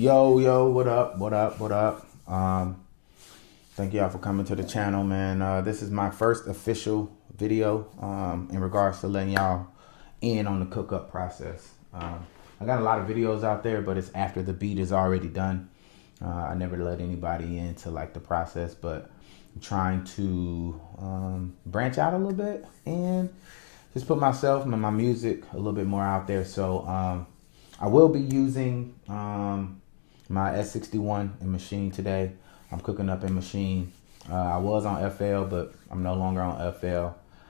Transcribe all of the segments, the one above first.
Yo, what up? Thank y'all for coming to the channel, man. This is my first official video in regards to letting y'all in on the cook-up process. I got a lot of videos out there, but it's after the beat is already done. I never let anybody into like the process, but I'm trying to branch out a little bit and just put myself and my music a little bit more out there. So I will be using my S61 in Machine today. I'm cooking up in Machine. I was on FL, but I'm no longer on FL.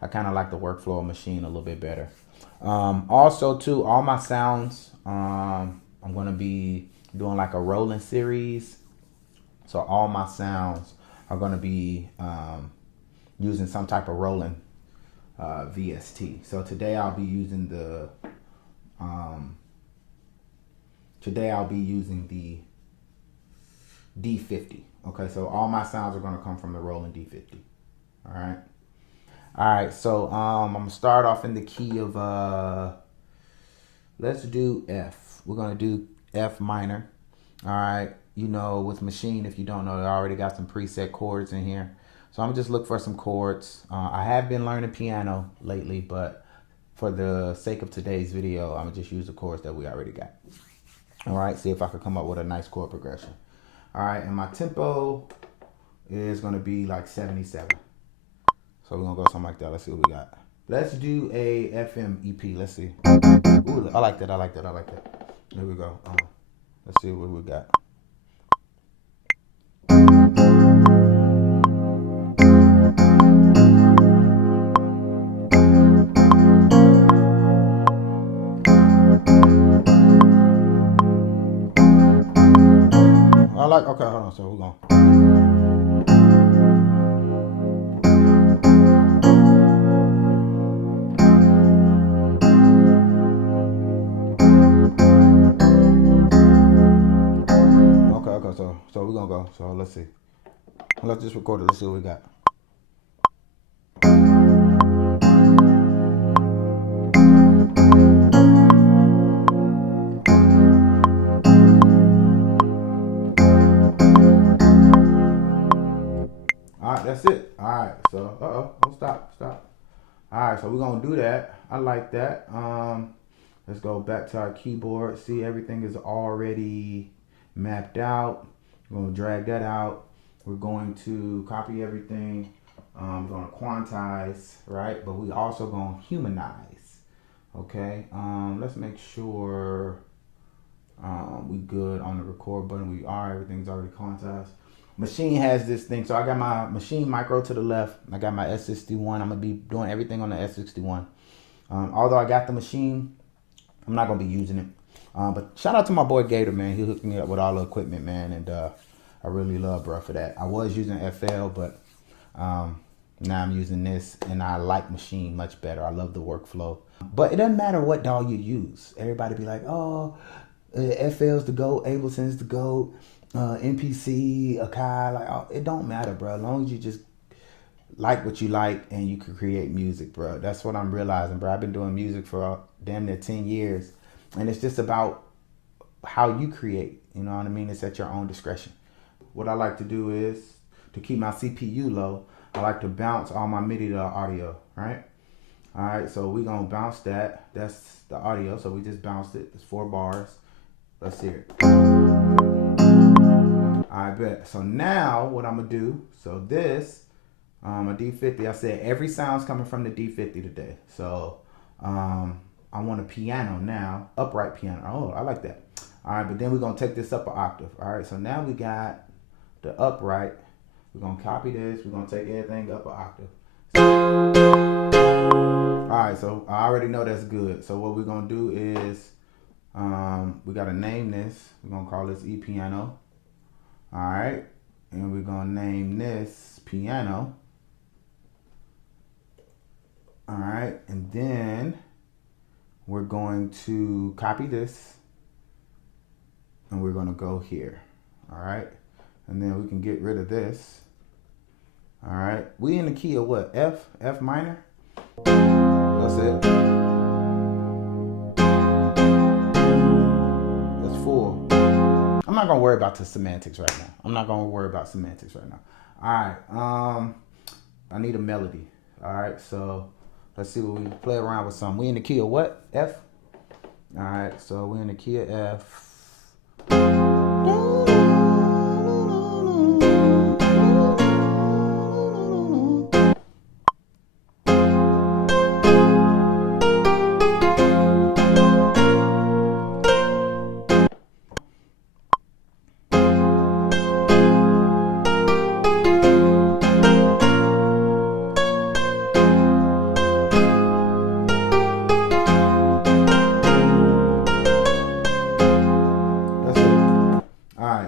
I kind of like the workflow of Machine a little bit better. Also, too, all my sounds, I'm going to be doing like a Roland series. So all my sounds are going to be using some type of Roland VST. So today I'll be using the D-50. Okay, so all my sounds are going to come from the Roland D-50. All right, so I'm going to start off in the key of, let's do F. We're going to do F minor. All right, you know, with Machine, if you don't know, I already got some preset chords in here. So I'm going to just look for some chords. I have been learning piano lately, but for the sake of today's video, I'm going to just use the chords that we already got. All right, see if I could come up with a nice chord progression. All right, and my tempo is going to be like 77. So we're going to go something like that. Let's see what we got. Let's do a FM EP. Let's see. Ooh, I like that. There we go. Let's see what we got. Okay, hold on. So we're going. Okay, so we're gonna go. So let's see. Let's just record it. Let's see what we got. Alright, that's it. Alright, so don't stop. Alright, so we're gonna do that. I like that. Let's go back to our keyboard. See, everything is already mapped out. We're gonna drag that out. We're going to copy everything. We're gonna quantize, right? But we also gonna humanize. Okay. Let's make sure we good on the record button. We are. Everything's already quantized. Machine has this thing. So I got my Machine micro to the left. I got my S61. I'm gonna be doing everything on the S61. Although I got the Machine, I'm not gonna be using it. But shout out to my boy Gator, man. He hooked me up with all the equipment, man, and I really love bro for that. I was using FL, but now I'm using this, and I like Machine much better. I love the workflow. But it doesn't matter what DAW you use. Everybody be like, oh, FL's the GOAT, Ableton's the GOAT, MPC, Akai, like, oh, it don't matter, bro. As long as you just like what you like and you can create music, bro. That's what I'm realizing, bro. I've been doing music for damn near 10 years. And it's just about how you create, you know what I mean? It's at your own discretion. What I like to do is, to keep my CPU low, I like to bounce all my MIDI to audio, right? All right, so we're gonna bounce that. That's the audio, so we just bounced it. It's 4 bars. Let's hear it. I bet. So now what I'm gonna do, so this, a D50, I said every sound's coming from the D50 today. So, I want a piano now, upright piano. Oh, I like that. All right, but then we're going to take this up an octave. All right, so now we got the upright. We're going to copy this. We're going to take everything up an octave. All right, so I already know that's good. So what we're going to do is we got to name this. We're going to call this E piano. All right, and we're going to name this piano. All right, and then we're going to copy this and we're going to go here. All right. And then we can get rid of this. All right. We in the key of what? F minor. That's it. That's 4. I'm not gonna worry about the semantics right now. I'm not gonna worry about semantics right now. All right, I need a melody. All right, so let's see what we play around with some. We in the key of what? F? All right, so we're in the key of F.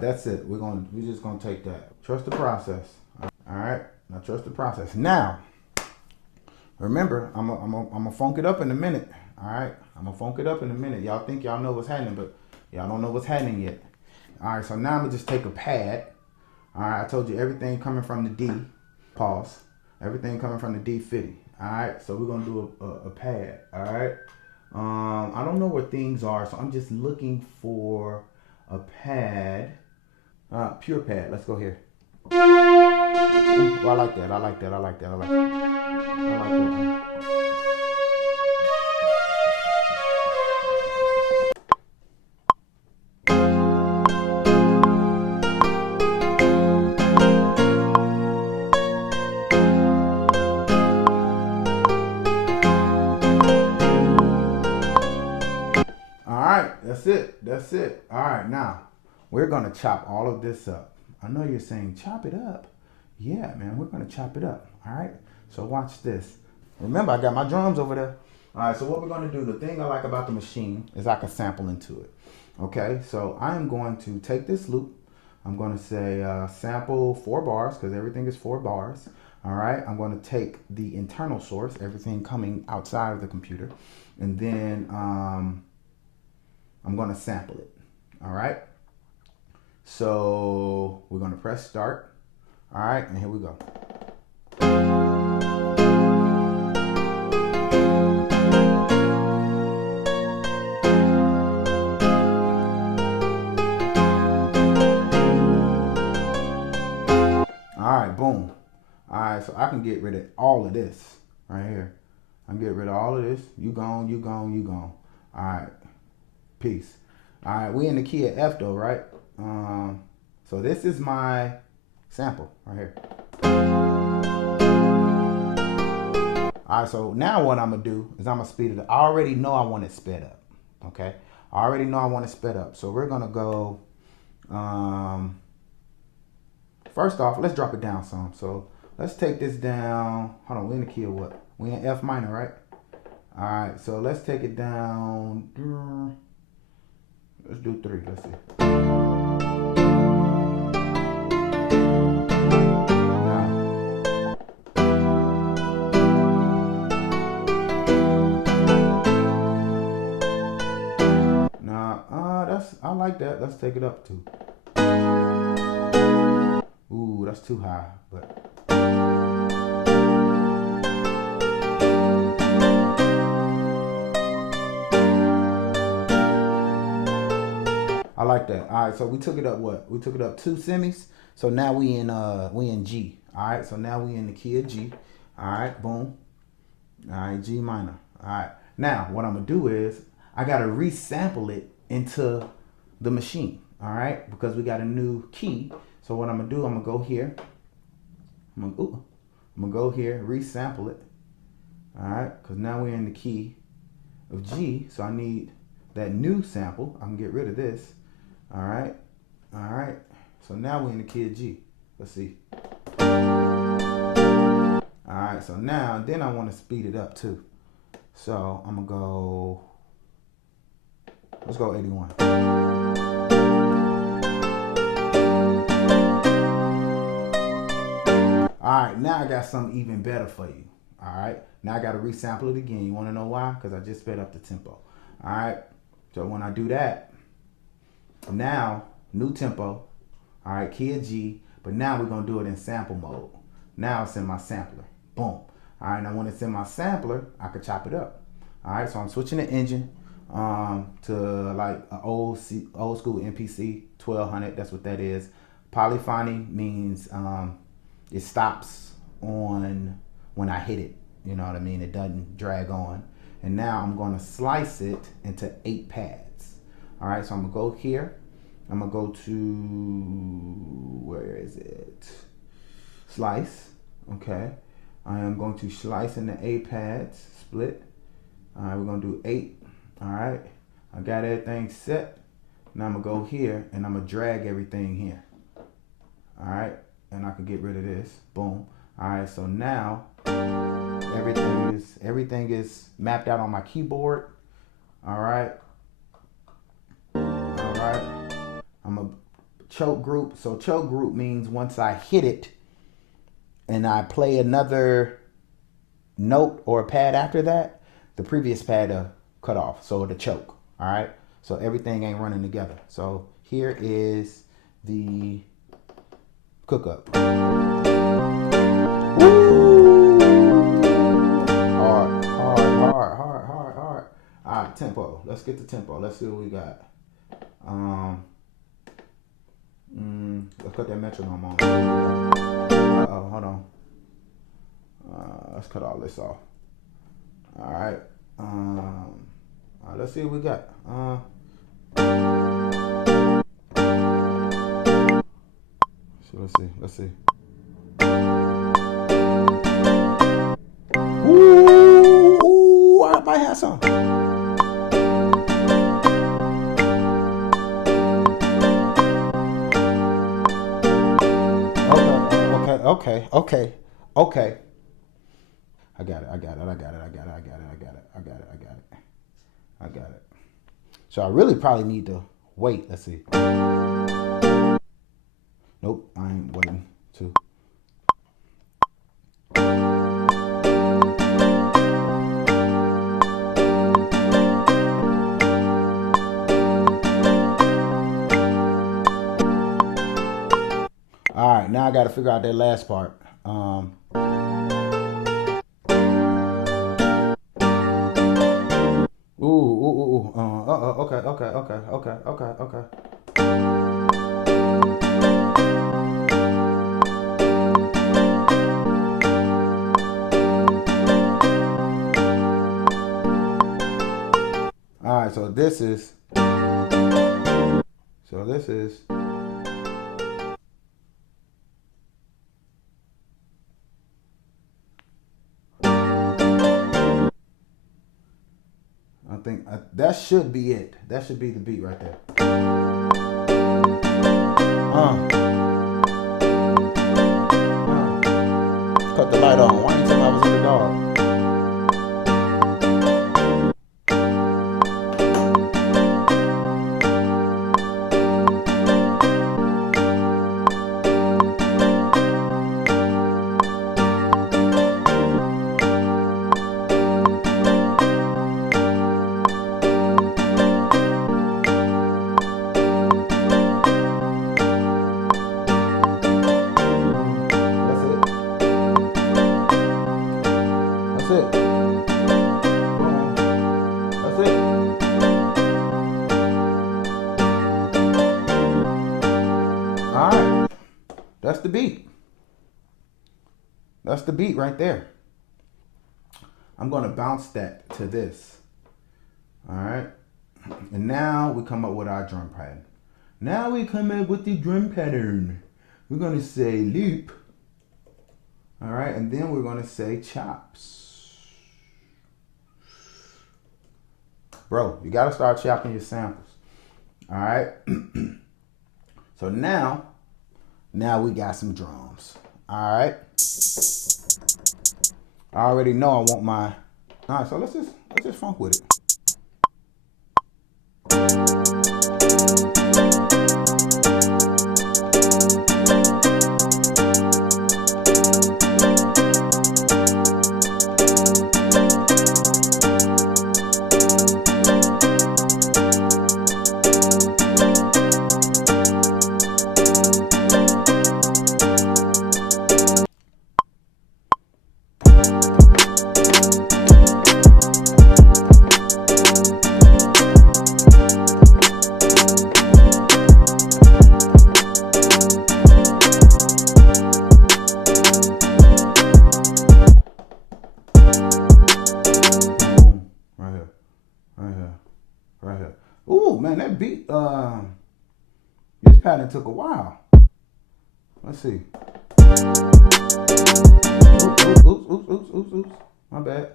That's it. We're just gonna take that. Trust the process. All right. Now trust the process. Now, remember, I'm gonna funk it up in a minute. All right. I'm gonna funk it up in a minute. Y'all think y'all know what's happening, but y'all don't know what's happening yet. All right. So now I'm gonna just take a pad. All right. I told you everything coming from the D. Pause. Everything coming from the D-50. All right. So we're gonna do a pad. All right. I don't know where things are, so I'm just looking for a pad. Pure pad. Let's go here. Ooh, I like that. I like that. I like that. I like that. I like that. All right. That's it. That's it. All right. Now, we're going to chop all of this up. I know you're saying, chop it up. Yeah, man, we're going to chop it up. All right? So watch this. Remember, I got my drums over there. All right, so what we're going to do, the thing I like about the machine is I can sample into it. Okay, so I'm going to take this loop. I'm going to say sample 4 bars because everything is 4 bars. All right, I'm going to take the internal source, everything coming outside of the computer, and then I'm going to sample it. All right. So we're going to press start. All right, and here we go. All right, boom. All right, so I can get rid of all of this right here. I can get rid of all of this. You gone, you gone, you gone. All right, peace. All right, we in the key of F though, right? So this is my sample right here. All right, so now what I'm gonna do is I'm gonna speed it up. I already know I want it sped up, okay? I already know I want it sped up. So we're gonna go, first off, let's drop it down some. So let's take this down. Hold on, we're in the key of what? We in F minor, right? All right, so let's take it down. Let's do 3, let's see. I like that. Let's take it up too. Ooh, that's too high, but. I like that. All right, so we took it up what? We took it up 2 semis. So now we in G. All right, so now we in the key of G. All right, boom. All right, G minor. All right. Now what I'm gonna do is I gotta resample it into the machine. All right, because we got a new key. So what I'm gonna do, I'm gonna go here. I'm gonna go here, resample it. All right, because now we're in the key of G. So I need that new sample. I can get rid of this. All right. All right. So now we're in the key of G. Let's see. All right. So now, then I want to speed it up too. So I'm going to go, let's go 81. All right. Now I got something even better for you. All right. Now I got to resample it again. You want to know why? Because I just sped up the tempo. All right. So when I do that, now new tempo, all right, key of G, but now we're gonna do it in sample mode. Now it's in my sampler. Boom. All right, now when it's in my sampler, I can chop it up. All right, so I'm switching the engine. to like an old school MPC 1200. That's what that is. Polyphony means it stops on when I hit it. You know what I mean? It doesn't drag on. And now I'm going to slice it into 8 pads. All right, so I'm going to go here. I'm going to go to, where is it? Slice. Okay. I am going to slice into 8 pads, split. All right, we're going to do 8. All right. I got everything set. Now I'm going to go here and I'm going to drag everything here. All right. And I can get rid of this. Boom. All right. So now everything is mapped out on my keyboard. All right. All right. I'm a choke group. So choke group means once I hit it and I play another note or a pad after that, the previous pad cut off. So the choke. All right. So everything ain't running together. So here is the cook up. Hard. All right, tempo. Let's get the tempo. Let's see what we got. Let's cut that metronome on. Uh-oh, hold on. Let's cut all this off. All right. Let's see what we got. So let's see. Ooh, I might have some. Okay. I got it. So I really probably need to wait. Let's see. Nope, I ain't waiting to. All right, now I got to figure out that last part. Okay. All right, so this is. I think that should be it. That should be the beat right there. Cut the light on. Why didn't you tell me I was in the dog? That's the beat. That's the beat right there. I'm going to bounce that to this. All right. And now we come up with our drum pattern. Now we come up with the drum pattern. We're going to say loop. All right. And then we're going to say chops. Bro, you got to start chopping your samples. All right. So now we got some drums. All right. I already know I want my. All right, so let's just funk with it. man, that beat, this pattern took a while. Let's see. Oops. My bad.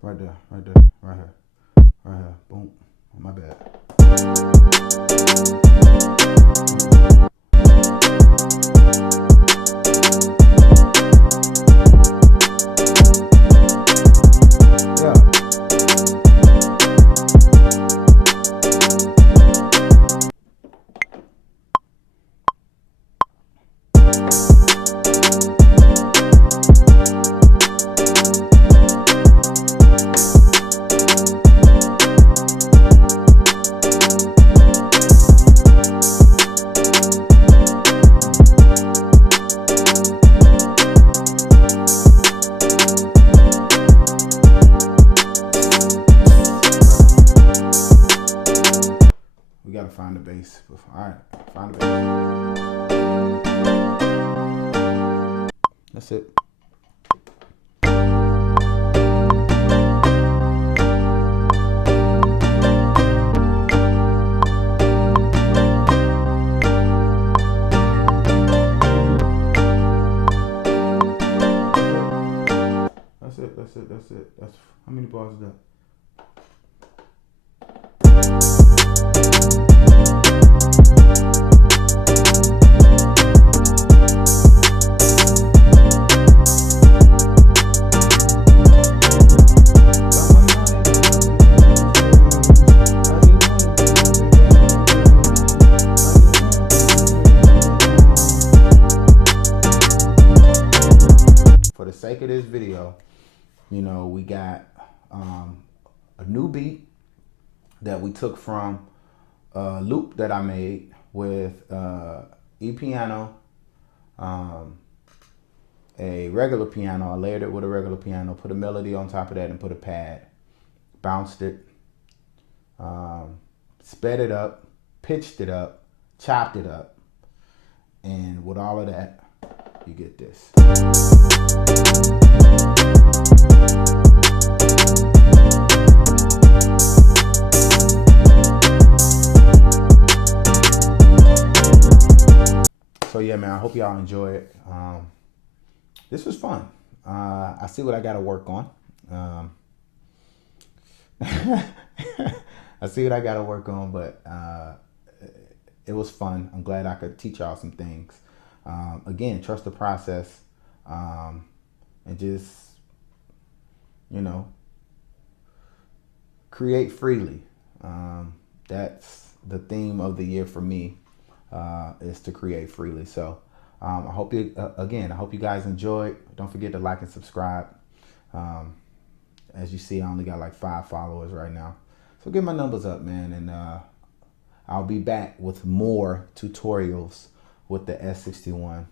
Right there. Right here. Boom. My bad. We gotta find the bass. All right, find the bass. That's it. That's it. That's how many bars is that? For the sake of this video, you know, we got a new beat that we took from a loop that I made with E piano, a regular piano. I layered it with a regular piano, put a melody on top of that and put a pad, bounced it, sped it up, pitched it up, chopped it up, and with all of that, you get this. So yeah, man, I hope y'all enjoy it. This was fun. I see what I got to work on. I see what I got to work on, but it was fun. I'm glad I could teach y'all some things. Again, trust the process, and just, you know, create freely. That's the theme of the year for me, is to create freely. So I hope you, again, I hope you guys enjoyed. Don't forget to like and subscribe. As you see, I only got like 5 followers right now. So get my numbers up, man. And I'll be back with more tutorials with the S61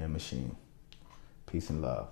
and Machine. Peace and love.